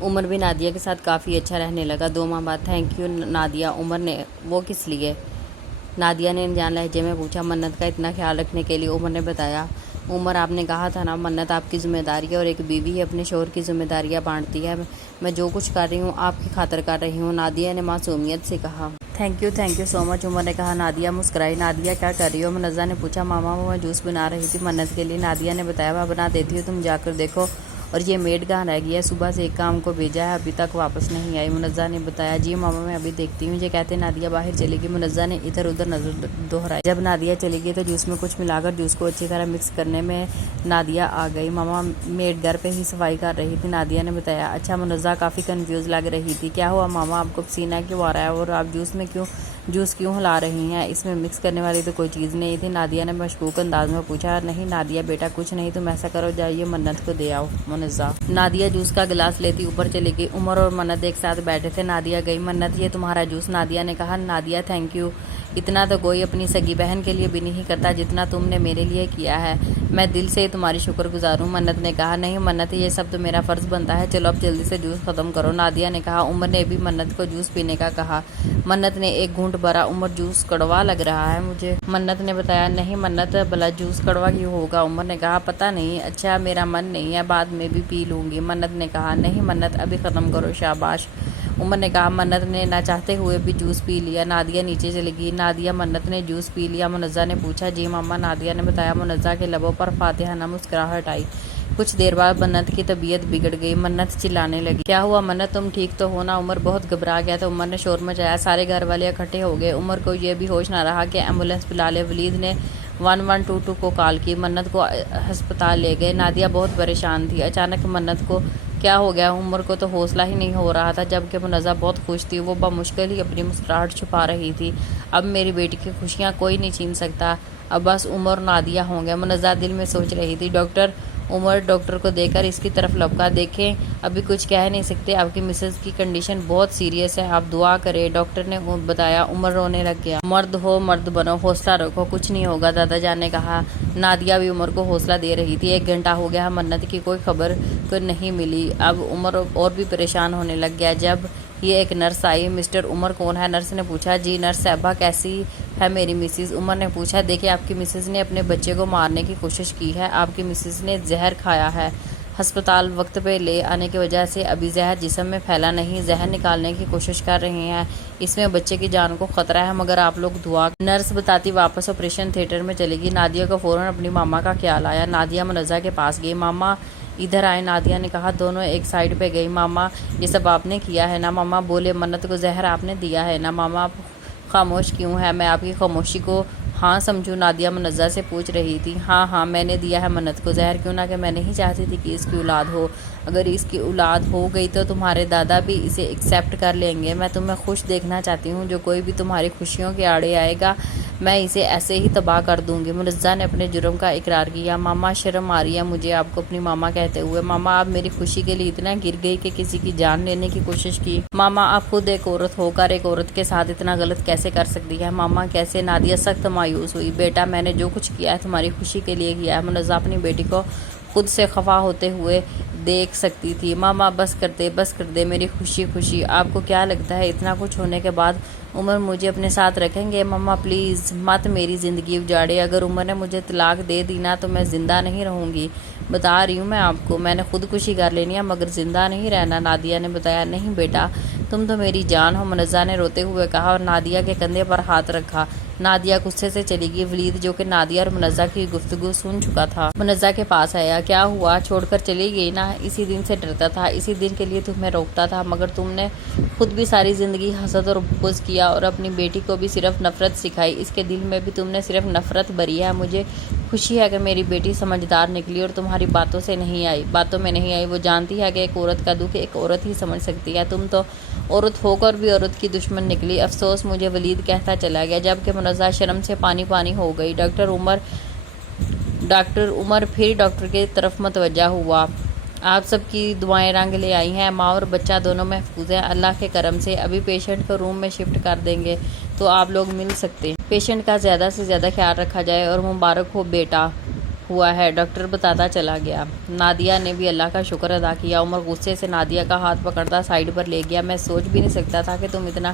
عمر بھی نادیہ کے ساتھ کافی اچھا رہنے لگا۔ 2 ماہ بعد تھینک یو نادیہ۔ عمر نے وہ کس لیے؟ نادیہ نے انجان لہجے میں پوچھا۔ منت کا اتنا خیال رکھنے کے لیے، عمر نے بتایا۔ عمر آپ نے کہا تھا نا منت آپ کی ذمہ داری ہے اور ایک بیوی ہی اپنے شوہر کی ذمہ داریاں بانٹتی ہے۔ میں جو کچھ کر رہی ہوں آپ کی خاطر کر رہی ہوں، نادیہ نے معصومیت سے کہا۔ تھینک یو سو مچ، عمر نے کہا۔ نادیہ مسکرائی۔ نادیہ کیا کر رہی ہو؟ منزہ نے پوچھا۔ ماما وہ میں جوس بنا رہی تھی منت کے لیے، نادیہ نے بتایا۔ میں بنا دیتی ہوں، تم جا کر دیکھو۔ اور یہ میڈ کہاں رہ گئی ہے؟ صبح سے ایک کام کو بھیجا ہے ابھی تک واپس نہیں آئی، منزہ نے بتایا۔ جی ماما میں ابھی دیکھتی ہوں، یہ کہتے نادیہ باہر چلی گئی۔ منزہ نے ادھر ادھر نظر دہرائی۔ جب نادیہ چلی گئی تو جوس میں کچھ ملا کر جوس کو اچھی طرح مکس کرنے میں نادیہ آ گئی۔ ماما میڈ گھر پہ ہی صفائی کر رہی تھی، نادیہ نے بتایا۔ اچھا، منزہ کافی کنفیوز لگ رہی تھی۔ کیا ہوا ماما، آپ کو پسینہ کیوں آ رہا ہے اور آپ جوس کیوں ہلا رہی ہیں؟ اس میں مکس کرنے والی تو کوئی چیز نہیں تھی، نادیہ نے مشکوک انداز میں پوچھا۔ نہیں نادیہ بیٹا کچھ نہیں، تم ایسا کرو جائیے منت کو دے آؤ۔ منزہ نادیہ جوس کا گلاس لیتی اوپر چلی گئی۔ عمر اور منت ایک ساتھ بیٹھے تھے۔ نادیہ گئی۔ منت یہ تمہارا جوس، نادیہ نے کہا۔ نادیہ تھینک یو، اتنا تو کوئی اپنی سگی بہن کے لیے بھی نہیں کرتا جتنا تم نے میرے لیے کیا ہے، میں دل سے تمہاری شکر گزار ہوں، منت نے کہا۔ نہیں منت، یہ سب تو میرا فرض بنتا ہے، چلو اب جلدی سے جوس ختم کرو، نادیہ نے کہا۔ عمر نے بھی منت کو جوس پینے کا کہا۔ منت نے ایک گھونٹ بھرا۔ عمر جوس کڑوا لگ رہا ہے مجھے، منت نے بتایا۔ نہیں منت، بھلا جوس کڑوا کیوں ہوگا؟ عمر نے کہا۔ پتہ نہیں، اچھا میرا من نہیں ہے، بعد میں بھی پی لوں گی، منت نے کہا۔ نہیں منت، ابھی ختم کرو، شاباش، عمر نے کہا۔ منت نے نہ چاہتے ہوئے بھی جوس پی لیا۔ نادیہ نیچے چلی گئی۔ نادیہ منت نے جوس پی لیا؟ منزہ نے پوچھا۔ جی ماما، نادیہ نے بتایا۔ منزہ کے لبوں پر فاتحانہ مسکراہٹ آئی۔ کچھ دیر بعد منت کی طبیعت بگڑ گئی، منت چلانے لگی۔ کیا ہوا منت، تم ٹھیک تو ہو نا؟ عمر بہت گھبرا گیا تھا۔ عمر نے شور مچایا، سارے گھر والے اکٹھے ہو گئے۔ عمر کو یہ بھی ہوش نہ رہا کہ ایمبولینس بلا لے۔ ولید نے 1122 کو کال کی، منت کو ہسپتال لے گئے۔ نادیہ بہت پریشان تھی۔ اچانک منت کو کیا ہو گیا؟ عمر کو تو حوصلہ ہی نہیں ہو رہا تھا، جبکہ منزہ بہت خوش تھی، وہ بمشکل ہی اپنی مسکراہٹ چھپا رہی تھی۔ اب میری بیٹی کی خوشیاں کوئی نہیں چھین سکتا، اب بس عمر اور نادیہ ہوں گے، منزہ دل میں سوچ رہی تھی۔ ڈاکٹر، عمر ڈاکٹر کو دیکھ کر اس کی طرف لپکا۔ دیکھیں ابھی کچھ کہہ نہیں سکتے، آپ کی مسز کی کنڈیشن بہت سیریس ہے، آپ دعا کریں، ڈاکٹر نے بتایا۔ عمر رونے لگ گیا۔ مرد ہو مرد بنو، حوصلہ رکھو، کچھ نہیں ہوگا، دادا جان نے کہا۔ نادیہ بھی عمر کو حوصلہ دے رہی تھی۔ 1 گھنٹہ ہو گیا، منت کی کوئی خبر نہیں ملی۔ اب عمر اور بھی پریشان ہونے لگ گیا۔ جب یہ ایک نرس آئی۔ مسٹر عمر کون ہے؟ نرس نے پوچھا۔ جی نرس صاحبہ، کیسی ہے میری مسز؟ عمر نے پوچھا۔ دیکھیں آپ کی مسز نے اپنے بچے کو مارنے کی کوشش کی ہے، آپ کی مسز نے زہر کھایا ہے، ہسپتال وقت پہ لے آنے کی وجہ سے ابھی زہر جسم میں پھیلا نہیں، زہر نکالنے کی کوشش کر رہے ہیں، اس میں بچے کی جان کو خطرہ ہے، مگر آپ لوگ دعا۔ نرس بتاتی واپس آپریشن تھیٹر میں چلی گئی۔ نادیہ کو فوراً اپنی ماما کا خیال آیا۔ نادیہ منزہ کے پاس گئی۔ ماما ادھر آئے، نادیہ نے کہا۔ دونوں ایک سائڈ پہ گئی۔ ماما یہ سب آپ نے کیا ہے نا؟ ماما بولے۔ منت کو زہر آپ نے دیا ہے نا؟ ماما آپ خاموش کیوں ہے؟ میں آپ کی خاموشی کو ہاں سمجھوں؟ نادیہ منزہ سے پوچھ رہی تھی۔ ہاں میں نے دیا ہے منت کو زہر، کیوں نہ کہ میں نہیں چاہتی تھی کہ اس کی اولاد ہو، اگر اس کی اولاد ہو گئی تو تمہارے دادا بھی اسے ایکسیپٹ کر لیں گے، میں تمہیں خوش دیکھنا چاہتی ہوں، جو کوئی بھی تمہاری خوشیوں کے آڑے آئے گا میں اسے ایسے ہی تباہ کر دوں گی۔ منزہ نے اپنے جرم کا اقرار کیا۔ ماما شرم آ رہی ہے مجھے آپ کو اپنی ماما کہتے ہوئے، ماما آپ میری خوشی کے لیے اتنا گر گئی کہ کسی کی جان لینے کی کوشش کی؟ ماما آپ خود ایک عورت ہو کر ایک عورت کے ساتھ اتنا غلط کیسے کر سکتی ہے؟ ماما کیسے؟ نادیہ سخت مایوس ہوئی۔ بیٹا میں نے جو کچھ کیا ہے تمہاری خوشی کے لیے کیا ہے۔ منزہ اپنی بیٹی کو خود سے خفا ہوتے ہوئے دیکھ سکتی تھی۔ ماما بس کر دے میری خوشی، آپ کو کیا لگتا ہے اتنا کچھ ہونے کے بعد عمر مجھے اپنے ساتھ رکھیں گے؟ ماما پلیز مت میری زندگی اجاڑے، اگر عمر نے مجھے طلاق دے دی نا تو میں زندہ نہیں رہوں گی، بتا رہی ہوں میں آپ کو، میں نے خودکشی کر لینی ہے مگر زندہ نہیں رہنا، نادیہ نے بتایا۔ نہیں بیٹا تم تو میری جان ہو، منزہ نے روتے ہوئے کہا اور نادیہ کے کندھے پر ہاتھ رکھا۔ نادیہ غصے سے چلی گئی۔ ولید جو کہ نادیہ اور منزہ کی گفتگو سن چکا تھا، منزہ کے پاس آیا۔ کیا ہوا؟ چھوڑ کر چلی گئی نا؟ اسی دن سے ڈرتا تھا، اسی دن کے لیے تمہیں روکتا تھا، مگر تم نے خود بھی ساری زندگی حسد اور بغض کیا اور اپنی بیٹی کو بھی صرف نفرت سکھائی، اس کے دل میں بھی تم نے صرف نفرت بھری ہے۔ مجھے خوشی ہے کہ میری بیٹی سمجھدار نکلی اور تمہاری باتوں میں نہیں آئی، وہ جانتی ہے کہ ایک عورت کا دکھ ایک عورت ہی سمجھ سکتی ہے، تم تو عورت ہو کر بھی عورت کی دشمن نکلی، افسوس مجھے، ولید کہتا چلا گیا، جبکہ منزہ شرم سے پانی ہو گئی۔ ڈاکٹر عمر پھر ڈاکٹر کی طرف متوجہ ہوا۔ آپ سب کی دعائیں رنگ لے آئی ہیں، ماں اور بچہ دونوں محفوظ ہیں اللہ کے کرم سے، ابھی پیشنٹ کو روم میں شفٹ کر دیں گے تو آپ لوگ مل سکتے ہیں، پیشنٹ کا زیادہ سے زیادہ خیال رکھا جائے اور مبارک ہو بیٹا۔ ہوا ہے، ڈاکٹر بتاتا چلا گیا۔ نادیہ نے بھی اللہ کا شکر ادا کیا۔ عمر غصے سے نادیہ کا ہاتھ پکڑتا سائیڈ پر لے گیا۔ میں سوچ بھی نہیں سکتا تھا کہ تم اتنا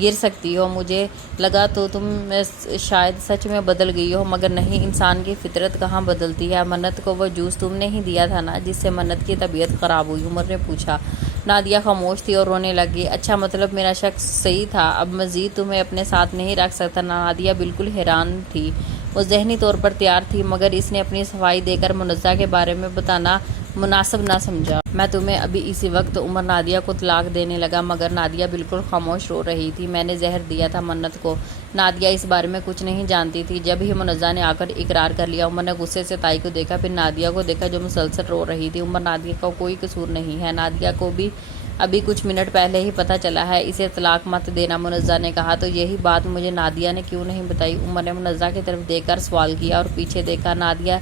گر سکتی ہو، مجھے لگا تو تم شاید سچ میں بدل گئی ہو، مگر نہیں، انسان کی فطرت کہاں بدلتی ہے۔ منت کو وہ جوس تم نے ہی دیا تھا نا جس سے منت کی طبیعت خراب ہوئی؟ عمر نے پوچھا۔ نادیہ خاموش تھی اور رونے لگی۔ اچھا، مطلب میرا شک صحیح تھا، اب مزید تمہیں اپنے ساتھ نہیں رکھ سکتا۔ نادیہ بالکل حیران تھی، وہ ذہنی طور پر تیار تھی، مگر اس نے اپنی صفائی دے کر منزہ کے بارے میں بتانا مناسب نہ سمجھا۔ میں تمہیں ابھی اسی وقت۔ عمر نادیہ کو طلاق دینے لگا، مگر نادیہ بالکل خاموش رو رہی تھی۔ میں نے زہر دیا تھا منت کو۔ نادیہ اس بارے میں کچھ نہیں جانتی تھی۔ جب ہی منزہ نے آ کر اقرار کر لیا، عمر نے غصے سے تائی کو دیکھا، پھر نادیہ کو دیکھا جو مسلسل رو رہی تھی۔ عمر، نادیہ کا کوئی قصور نہیں ہے، نادیہ کو بھی ابھی کچھ منٹ پہلے ہی پتہ چلا ہے، اسے طلاق مت دینا، منزہ نے کہا۔ تو یہی بات مجھے نادیہ نے کیوں نہیں بتائی؟ عمر نے منزہ کی طرف دیکھ کر سوال کیا اور پیچھے دیکھا، نادیہ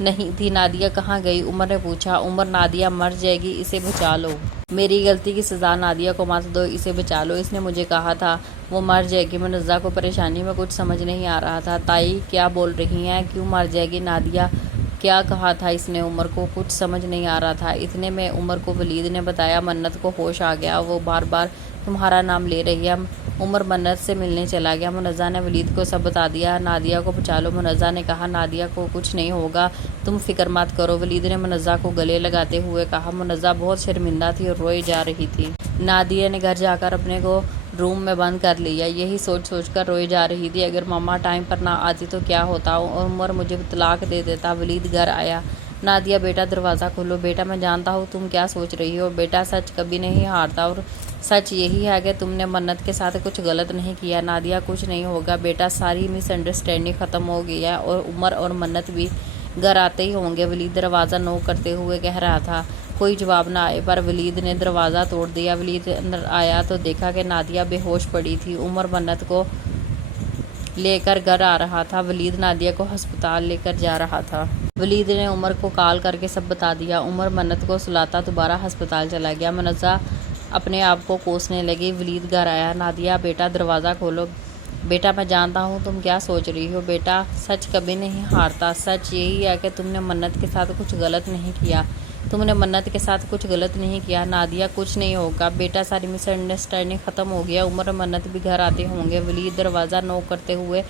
نہیں تھی۔ نادیہ کہاں گئی؟ عمر نے پوچھا۔ عمر، نادیہ مر جائے گی، اسے بچا لو۔ میری غلطی کی سزا نادیہ کو مت دو، اسے بچا لو، اس نے مجھے کہا تھا وہ مر جائے گی۔ منزہ کو پریشانی میں کچھ سمجھ نہیں آ رہا تھا۔ تائی کیا بول رہی ہیں؟ کیوں مر جائے گی؟ نادیہ کیا کہا تھا اس نے؟ عمر کو کچھ سمجھ نہیں آ رہا تھا۔ اتنے میں عمر کو ولید نے بتایا۔ منت کو ہوش آ گیا، وہ بار بار تمہارا نام لے رہی ہے۔ عمر منت سے ملنے چلا گیا۔ منزہ نے ولید کو سب بتا دیا۔ نادیہ کو بچا لو، منزہ نے کہا۔ نادیہ کو کچھ نہیں ہوگا، تم فکر مت کرو، ولید نے منزہ کو گلے لگاتے ہوئے کہا۔ منزہ بہت شرمندہ تھی اور روئی جا رہی تھی۔ نادیہ نے گھر جا کر اپنے کو روم میں بند کر لیا، یہی سوچ سوچ کر روئی جا رہی تھی۔ اگر ماما ٹائم پر نہ آتی تو کیا ہوتا؟ عمر مجھے طلاق دے دیتا۔ ولید گھر آیا۔ نادیہ، بیٹا دروازہ کھولو۔ بیٹا، میں جانتا ہوں تم کیا سوچ رہی ہو، بیٹا سچ کبھی نہیں ہارتا، اور سچ یہی ہے کہ تم نے منت کے ساتھ کچھ غلط نہیں کیا۔ نادیہ، کچھ نہیں ہوگا بیٹا، ساری مس انڈرسٹینڈنگ ختم ہو گئی ہے، اور عمر اور منت بھی گھر آتے ہی ہوں گے۔ ولید دروازہ نوک کرتے ہوئے کہہ رہا تھا۔ کوئی جواب نہ آئے پر ولید نے دروازہ توڑ دیا۔ ولید اندر آیا تو دیکھا کہ نادیہ بے ہوش پڑی تھی۔ عمر منت کو لے کر گھر آ رہا تھا، ولید نادیہ کو ہسپتال لے کر جا رہا تھا۔ ولید نے عمر کو کال کر کے سب بتا دیا۔ عمر منت کو سلاتا دوبارہ ہسپتال چلا گیا۔ منزہ اپنے آپ کو کوسنے لگی۔ ولید گھر آیا۔ نادیہ، بیٹا دروازہ کھولو۔ بیٹا، میں جانتا ہوں تم کیا سوچ رہی ہو، بیٹا سچ کبھی نہیں ہارتا، سچ یہی ہے کہ تم نے منت کے ساتھ کچھ غلط نہیں کیا، تم نے منت کے ساتھ کچھ غلط نہیں کیا۔ نادیہ، کچھ نہیں ہوگا بیٹا، ساری مس انڈرسٹینڈنگ ختم ہو گیا، عمر منت بھی گھر آتے ہوں گے۔ ولید دروازہ نوک کرتے ہوئے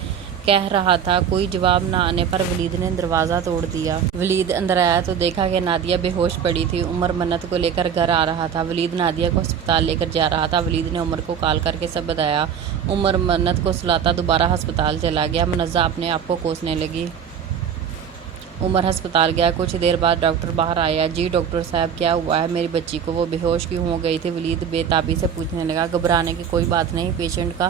کہہ رہا تھا۔ کوئی جواب نہ آنے پر ولید نے دروازہ توڑ دیا۔ ولید اندر آیا تو دیکھا کہ نادیہ بے ہوش پڑی تھی۔ عمر منت کو لے کر گھر آ رہا تھا۔ ولید نادیہ کو ہسپتال لے کر جا رہا تھا۔ ولید نے عمر کو کال کر کے سب بتایا۔ عمر منت کو سلاتا دوبارہ ہسپتال چلا گیا۔ منزہ اپنے آپ کو کوسنے لگی۔ عمر ہسپتال گیا۔ کچھ دیر بعد ڈاکٹر باہر آیا۔ جی ڈاکٹر صاحب، کیا ہوا ہے میری بچی کو؟ وہ بے ہوش کیوں ہو گئی تھی؟ ولید بے تابی سے پوچھنے لگا۔ گھبرانے کی کوئی بات نہیں، پیشنٹ کا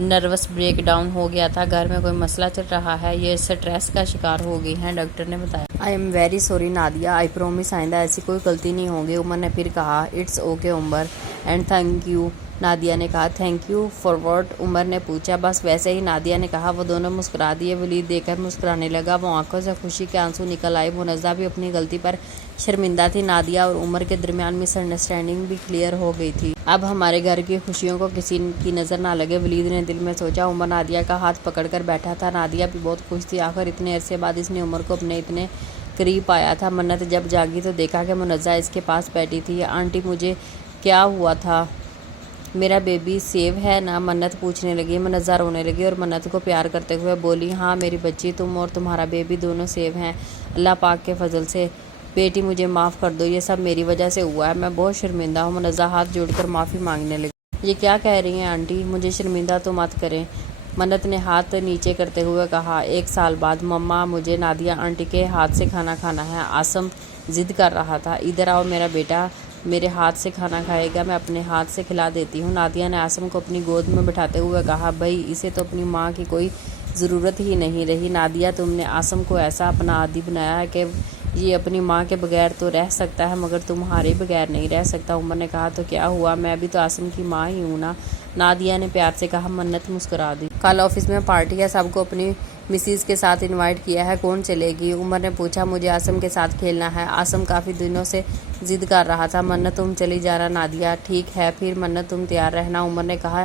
نروس بریک ڈاؤن ہو گیا تھا، گھر میں کوئی مسئلہ چل رہا ہے، یہ اسٹریس کا شکار ہو گئی ہیں، ڈاکٹر نے بتایا۔ I am very sorry Nadia, I promise آئندہ ایسی کوئی غلطی نہیں ہوگی، عمر نے پھر کہا۔ It's okay Umar, and thank you, Nadia نے کہا۔ Thank you for what? Umar نے پوچھا۔ بس ویسے ہی، نادیہ نے کہا۔ وہ دونوں مسکرا دیے۔ ولید دیکھ کر مسکرانے لگا، وہ آنکھوں سے خوشی کے آنسو نکل آئے۔ منزہ بھی اپنی غلطی پر شرمندہ تھی۔ نادیہ اور عمر کے درمیان مس انڈرسٹینڈنگ بھی کلیئر ہو گئی تھی۔ اب ہمارے گھر کی خوشیوں کو کسی کی نظر نہ لگے، ولید نے دل میں سوچا۔ عمر نادیہ کا ہاتھ پکڑ کر بیٹھا تھا۔ نادیہ بھی بہت خوش تھی، آخر اتنے عرصے بعد اس نے عمر کو اپنے اتنے قریب پایا تھا۔ منت جب جاگی تو دیکھا کہ منزہ اس کے پاس بیٹھی تھی۔ آنٹی، مجھے کیا ہوا تھا؟ میرا بیبی سیو ہے نا؟ منت پوچھنے لگی۔ منزہ رونے لگی اور منت کو پیار کرتے ہوئے بولی، ہاں میری بچی، تم اور تمہارا بیبی دونوں سیو ہیں اللہ پاک کے فضل سے۔ بیٹی مجھے معاف کر دو، یہ سب میری وجہ سے ہوا ہے، میں بہت شرمندہ ہوں۔ منزہ ہاتھ جوڑ کر معافی مانگنے لگی۔ یہ کیا کہہ رہی ہیں آنٹی؟ مجھے شرمندہ تو مت کریں، منت نے ہاتھ نیچے کرتے ہوئے کہا۔ 1 سال بعد مما، مجھے نادیہ آنٹی کے ہاتھ سے کھانا کھانا ہے، عاصم ضد کر رہا تھا۔ ادھر آؤ، میرا بیٹا میرے ہاتھ سے کھانا کھائے گا، میں اپنے ہاتھ سے کھلا دیتی ہوں۔ نادیہ نے عاصم کو اپنی گود میں بٹھاتے ہوئے کہا۔ بھائی، اسے تو اپنی ماں کی کوئی ضرورت ہی نہیں رہی۔ نادیہ، تم نے عاصم کو ایسا اپنا عادی بنایا ہے کہ یہ اپنی ماں کے بغیر تو رہ سکتا ہے مگر تمہارے بغیر نہیں رہ سکتا۔ عمر نے کہا۔ تو کیا ہوا، میں بھی تو عاصم کی ماں ہی ہوں نا، نادیہ نے پیار سے کہا۔ منت مسکرا دی۔ کل آفس میں پارٹی ہے، سب کو اپنی مسز کے ساتھ انوائٹ کیا ہے، کون چلے گی؟ عمر نے پوچھا۔ مجھے عاصم کے ساتھ کھیلنا ہے، عاصم کافی دنوں سے ضد کر رہا تھا۔ منت، تم چلی جانا۔ نادیہ، ٹھیک ہے پھر منت، تم تیار رہنا، عمر نے کہا۔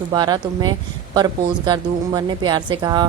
دوبارہ تمہیں پرپوز کر دوں، عمر نے پیار سے کہا۔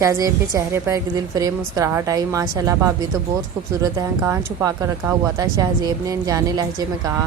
شہزیب کے چہرے پر ایک دل فریب مسکراہٹ آئی۔ ماشاءاللہ بھابھی تو بہت خوبصورت ہیں، کہاں چھپا کر رکھا ہوا تھا؟ شہزیب نے انجانے لہجے میں کہا۔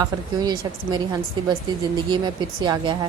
آخر کیوں یہ شخص میری ہنستی بستی زندگی میں پھر سے آ گیا ہے؟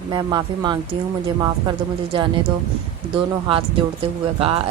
میں معافی مانگتی ہوں، مجھے معاف کر دو، مجھے جانے دو، دونوں ہاتھ جوڑتے ہوئے کہا۔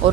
اور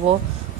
وہ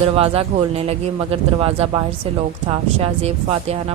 دروازہ کھولنے لگی مگر دروازہ باہر سے لاک تھا۔ شہزیب فاتحانہ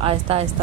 آہستہ آہستہ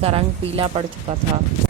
کا رنگ پیلا پڑ چکا تھا۔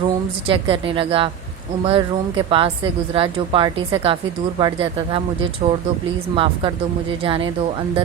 رومز چیک کرنے لگا۔ عمر روم کے پاس سے گزرا جو پارٹی سے کافی دور پڑ جاتا تھا۔ مجھے چھوڑ دو پلیز، معاف کر دو، مجھے جانے دو، اندر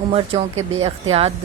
عمر چونک کے بے اختیار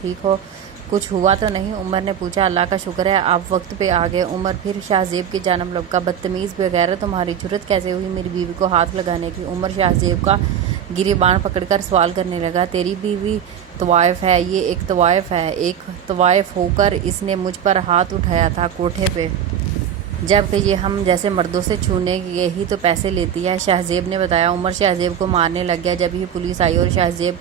ٹھیک ہو؟ کچھ ہوا تو نہیں؟ عمر نے پوچھا۔ اللہ کا شکر ہے آپ وقت پہ آ گئے۔ عمر پھر شہزیب کی جانب لپکا۔ بدتمیز، بغیرت، تمہاری جرأت کیسے ہوئی میری بیوی کو ہاتھ لگانے کی؟ عمر شہزیب کا گریبان پکڑ کر سوال کرنے لگا۔ تیری بیوی طوائف ہے، یہ ایک طوائف ہے، ایک طوائف ہو کر اس نے مجھ پر ہاتھ اٹھایا تھا کوٹھے پہ، جبکہ یہ ہم جیسے مردوں سے چھونے کے ہی تو پیسے لیتی ہے، شہزیب نے بتایا۔ عمر شہزیب کو مارنے لگ گیا جب ہی پولیس آئی اور شہزیب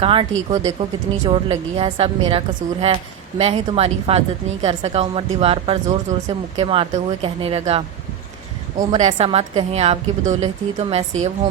کہاں ٹھیک ہو، دیکھو کتنی چوٹ لگی ہے، سب میرا قصور ہے، میں ہی تمہاری حفاظت نہیں کر سکا۔ عمر دیوار پر زور زور سے مکے مارتے ہوئے کہنے لگا۔ عمر ایسا مت کہیں، آپ کی بدولت ہی تو میں سیو ہوں۔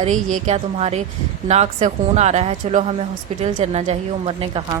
ارے یہ کیا، تمہارے ناک سے خون آ رہا ہے، چلو ہمیں ہاسپٹل چلنا چاہیے، عمر نے کہا۔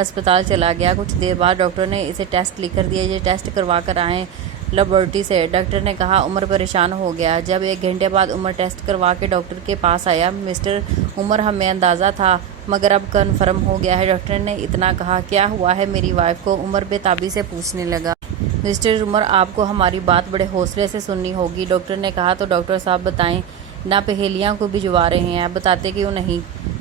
ہسپتال چلا گیا۔ کچھ دیر بعد ڈاکٹر نے اسے ٹیسٹ لکھ کر دیا، یہ ٹیسٹ کروا کر آئیں لیبارٹری سے، ڈاکٹر نے کہا۔ عمر پریشان ہو گیا۔ جب 1 گھنٹے بعد عمر ٹیسٹ کروا کے ڈاکٹر کے پاس آیا۔ مسٹر عمر، ہمیں اندازہ تھا مگر اب کنفرم ہو گیا ہے، ڈاکٹر نے اتنا کہا۔ کیا ہوا ہے میری وائف کو؟ عمر بے تابی سے پوچھنے لگا۔ مسٹر عمر، آپ کو ہماری بات بڑے حوصلے سے سننی ہوگی، ڈاکٹر نے کہا۔ تو ڈاکٹر صاحب بتائیں، نہ پہیلیاں کو بھجوا رہے ہیں، بتاتے کیوں نہیں؟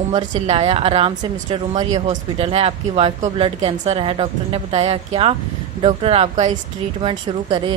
عمر چلایا۔ آرام سے مسٹر عمر، یہ ہاسپٹل ہے، آپ کی وائف کو بلڈ کینسر ہے، ڈاکٹر نے بتایا۔ کیا؟ ڈاکٹر آپ کا اس ٹریٹمنٹ شروع کرے،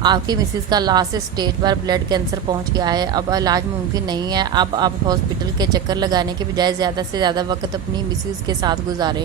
آپ کی مسز کا لاسٹ اسٹیج پر بلڈ کینسر پہنچ گیا ہے، اب علاج ممکن نہیں ہے، اب آپ ہاسپٹل کے چکر لگانے کے بجائے زیادہ سے زیادہ وقت اپنی مسز کے ساتھ گزاریں،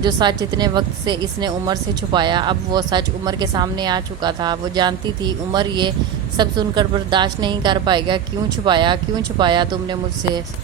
جو سچ اتنے وقت سے اس نے عمر سے چھپایا، اب وہ سچ عمر کے سامنے آ چکا تھا، وہ جانتی تھی عمر یہ سب سن کر برداشت نہیں کر پائے گا۔ کیوں چھپایا تم نے مجھ سے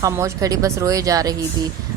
خاموش کھڑی بس روئے جا رہی تھی۔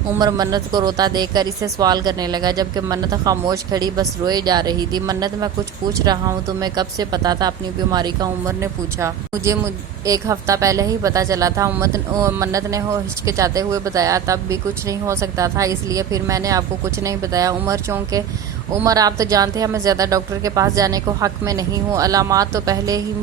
عمر منت کو روتا دیکھ کر اسے سوال کرنے لگا، جبکہ منت خاموش کھڑی بس روئے جا رہی تھی۔ منت میں کچھ پوچھ رہا ہوں، تمہیں کب سے پتا تھا اپنی بیماری کا؟ عمر نے پوچھا۔ مجھے 1 ہفتہ پہلے ہی پتا چلا تھا، منت نے ہچکچاتے ہوئے بتایا۔ تب بھی کچھ نہیں ہو سکتا تھا، اس لیے پھر میں نے آپ کو کچھ نہیں بتایا۔ عمر چونکے عمر آپ تو جانتے ہیں میں زیادہ ڈاکٹر کے پاس جانے کو حق میں نہیں ہوں۔ علامات تو پہلے ہی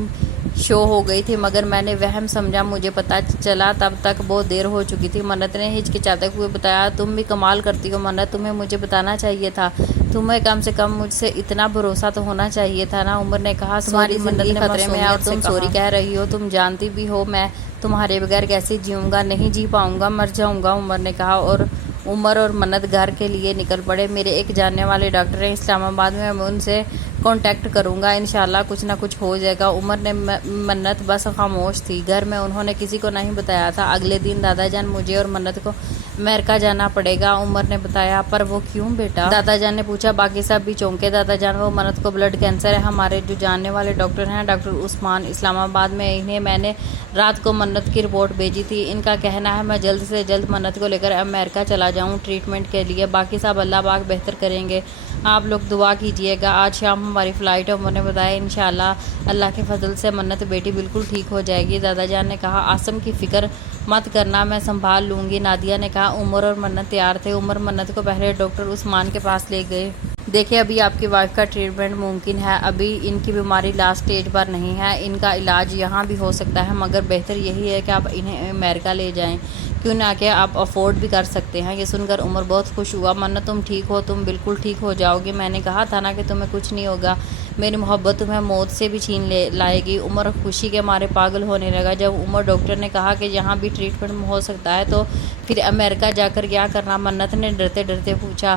شو ہو گئی تھی، مگر میں نے وہم سمجھا، مجھے پتا چلا تب تک بہت دیر ہو چکی تھی۔ منت نے ہچکچاتے ہوئے بتایا۔ تم بھی کمال کرتی ہو منت، تمہیں مجھے بتانا چاہیے تھا، تمہیں کم سے کم مجھ سے اتنا بھروسہ تو ہونا چاہیے تھا نا۔ عمر نے کہا، تمہاری زندگی خطرے میں ہے اور تم سوری کہہ رہی ہو، تم جانتی بھی ہو میں تمہارے بغیر کیسے جیوں گا، نہیں جی پاؤں گا، مر جاؤں گا، عمر نے کہا۔ اور عمر اور منت گھر کے لیے نکل پڑے۔ میرے ایک جاننے والے ڈاکٹر ہیں اسلام آباد میں ان سے کانٹیکٹ کروں گا، انشاءاللہ کچھ نہ کچھ ہو جائے گا۔ عمر نے منت بس خاموش تھی۔ گھر میں انہوں نے کسی کو نہیں بتایا تھا۔ اگلے دن دادا جان مجھے اور منت کو امریکہ جانا پڑے گا، عمر نے بتایا۔ پر وہ کیوں بیٹا؟ دادا جان نے پوچھا۔ باقی سب بھی چونکے۔ دادا جان، وہ منت کو بلڈ کینسر ہے، ہمارے جو جاننے والے ڈاکٹر ہیں ڈاکٹر عثمان اسلام آباد میں، انہیں میں نے رات کو منت کی رپورٹ بھیجی تھی۔ ان کا کہنا ہے میں جلد سے جلد منت کو لے کر امریکہ چلا جاؤں ٹریٹمنٹ کے لیے، باقی سب اللہ پاک بہتر کریں گے، آپ لوگ دعا کیجیے گا۔ آج شام ہماری فلائٹ ہے، عمر نے بتایا۔ انشاءاللہ اللہ کے فضل سے منت بیٹی بالکل ٹھیک ہو جائے گی، دادا جان نے کہا۔ عاصم کی فکر مت کرنا، میں سنبھال لوں گی، نادیہ نے کہا۔ عمر اور منت تیار تھے۔ عمر منت کو پہلے ڈاکٹر عثمان کے پاس لے گئے۔ دیکھیں ابھی آپ کی وائف کا ٹریٹمنٹ ممکن ہے، ابھی ان کی بیماری لاسٹ سٹیج پر نہیں ہے، ان کا علاج یہاں بھی ہو سکتا ہے، مگر بہتر یہی ہے کہ آپ انہیں امریکہ لے جائیں، کیوں نہ کہ آپ افورڈ بھی کر سکتے ہیں۔ یہ سن کر عمر بہت خوش ہوا۔ منت تم ٹھیک ہو، تم بالکل ٹھیک ہو جاؤ گی، میں نے کہا تھا نا کہ تمہیں کچھ نہیں ہوگا، میری محبت تمہیں موت سے بھی چھین لائے گی۔ عمر خوشی کے مارے پاگل ہونے لگا۔ جب عمر ڈاکٹر نے کہا کہ یہاں بھی ٹریٹمنٹ ہو سکتا ہے تو پھر امریکہ جا کر کیا کرنا؟ منت نے ڈرتے ڈرتے پوچھا۔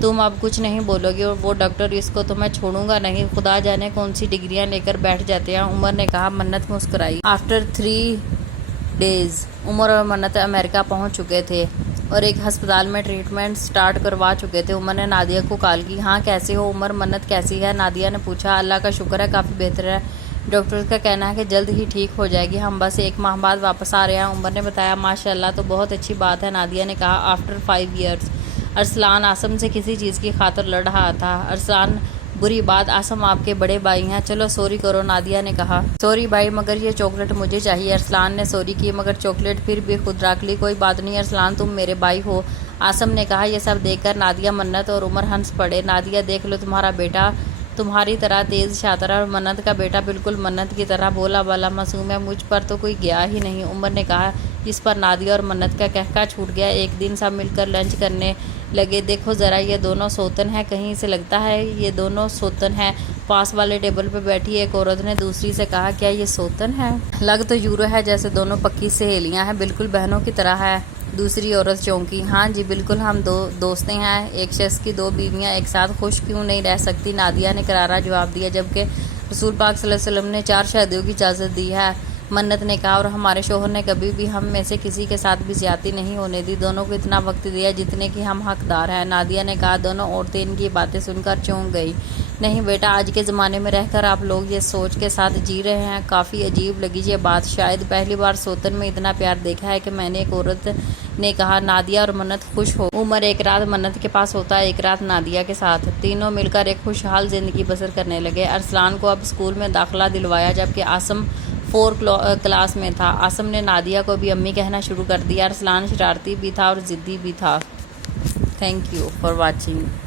تم اب کچھ نہیں بولو گی اور وہ ڈاکٹر اس کو تو میں چھوڑوں گا نہیں، خدا جانے کون سی ڈگریاں لے کر بیٹھ جاتے ہیں، عمر نے کہا۔ منت مسکرائی۔ آفٹر 3 days عمر اور منت امریکہ پہنچ چکے تھے اور ایک ہسپتال میں ٹریٹمنٹ سٹارٹ کروا چکے تھے۔ عمر نے نادیہ کو کال کی۔ ہاں کیسے ہو عمر؟ منت کیسی ہے؟ نادیہ نے پوچھا۔ اللہ کا شکر ہے کافی بہتر ہے، ڈاکٹر کا کہنا ہے کہ جلد ہی ٹھیک ہو جائے گی، ہم بس 1 ماہ بعد واپس آ رہے ہیں، عمر نے بتایا۔ ماشاءاللہ تو بہت اچھی بات ہے، نادیہ نے کہا۔ آفٹر 5 years ارسلان عاصم سے کسی چیز کی خاطر لڑ رہا تھا۔ ارسلان بری بات، عاصم آپ کے بڑے بھائی ہیں، چلو سوری کرو، نادیہ نے کہا۔ سوری بھائی، مگر یہ چاکلیٹ مجھے چاہیے، ارسلان نے سوری کی، مگر چاکلیٹ پھر بھی خود رکھ لی۔ کوئی بات نہیں ارسلان، تم میرے بھائی ہو، عاصم نے کہا۔ یہ سب دیکھ کر نادیہ، منت اور عمر ہنس پڑے۔ نادیہ، دیکھ لو تمہارا بیٹا تمہاری طرح تیز شاطر ہے، اور منت کا بیٹا بالکل منت کی طرح بولا بالا معصوم ہے، مجھ پر تو کوئی گیا ہی نہیں، عمر نے کہا، جس پر نادیہ اور منت کا قہقہ چھوٹ گیا۔ ایک دن سب مل کر لنچ کرنے لگے۔ دیکھو ذرا یہ دونوں سوتن ہیں، کہیں سے لگتا ہے یہ دونوں سوتن ہیں، پاس والے ٹیبل پہ بیٹھی ایک عورت نے دوسری سے کہا۔ کیا یہ سوتن ہے؟ لگ تو یورو ہے جیسے دونوں پکی سہیلیاں ہیں، بالکل بہنوں کی طرح ہے، دوسری عورت چونکی۔ ہاں جی بالکل، ہم دوستیں ہیں، ایک شخص کی 2 بیویاں ایک ساتھ خوش کیوں نہیں رہ سکتی، نادیہ نے کرارا جواب دیا، جبکہ رسول پاک صلی اللہ علیہ وسلم نے 4 شادیوں کی اجازت دی ہے، منت نے کہا۔ اور ہمارے شوہر نے کبھی بھی ہم میں سے کسی کے ساتھ بھی زیادتی نہیں ہونے دی، دونوں کو اتنا وقت دیا جتنے کی ہم حقدار ہیں، نادیہ نے کہا۔ دونوں عورتیں ان کی باتیں سن کر چونک گئی۔ نہیں بیٹا، آج کے زمانے میں رہ کر آپ لوگ یہ سوچ کے ساتھ جی رہے ہیں، کافی عجیب لگی یہ بات، شاید پہلی بار سوتن میں اتنا پیار دیکھا ہے کہ میں نے، ایک عورت نے کہا۔ نادیہ اور منت خوش ہو۔ عمر ایک رات منت کے پاس ہوتا ہے، ایک رات نادیہ کے ساتھ، تینوں مل کر ایک خوشحال زندگی بسر کرنے لگے۔ ارسلان کو اب اسکول میں داخلہ دلوایا، جبکہ عاصم 4 کلاس میں تھا۔ عاصم نے نادیہ کو بھی امی کہنا شروع کر دیا۔ ارسلان شرارتی بھی تھا اور ضدی بھی تھا۔ Thank you for watching.